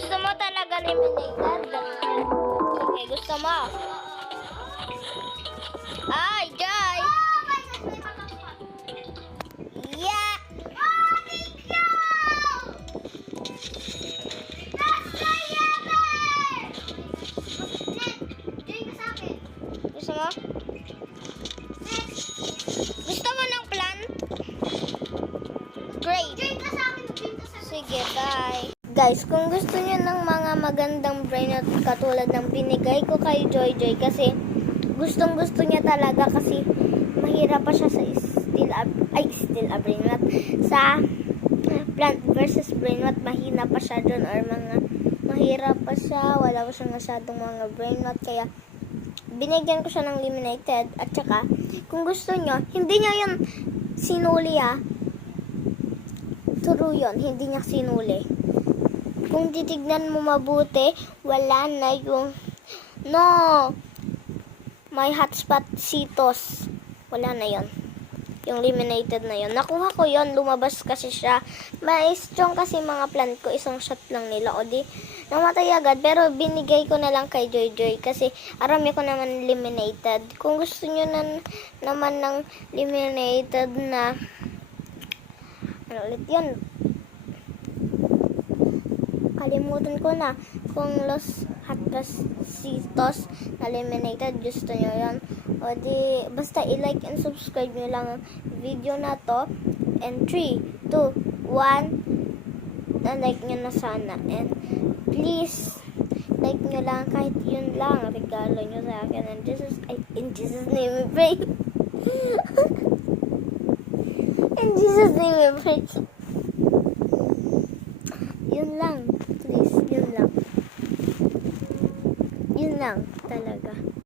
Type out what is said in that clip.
Gusto mo talaga eliminated? Okay, gusto mo? Ay, Joy! Yeah! Gusto mo? Gusto mo ng plant? Great. Sige, bye. Guys, kung gusto niyo ng mga magandang brain at katulad ng binigay ko kay Joy Joy kasi gustong-gusto niya talaga kasi mahirap pa siya sa steel brain mat. Sa plant versus brain mat, mahina pa siya doon or mga mahirap pa siya, wala pa siya masyadong mga brain mat kaya binigyan ko siya ng eliminated at saka kung gusto niyo, hindi niya yun sinuli true yun, hindi niya sinuli. Kung titignan mo mabuti, wala na yung may hotspot Citos. Wala na yon. Yung eliminated na yon. Nakuha ko yon, lumabas kasi siya. May strong kasi mga plant ko, isang shot lang nila. O di, namatay agad. Pero binigay ko na lang kay Joy Joy kasi arami ko naman eliminated. Kung gusto nyo naman ng eliminated na ano ulit yun? Kalimutan ko na kung Los Hatasitos na eliminated, gusto nyo yun o di basta i-like and subscribe nyo lang ang video na to and 3, 2, 1 na-like nyo na sana and please like nyo lang kahit yun lang regalo nyo sa akin and in Jesus name we pray. In Jesus name we pray. Yun lang. Please, yun lang. Yun lang talaga.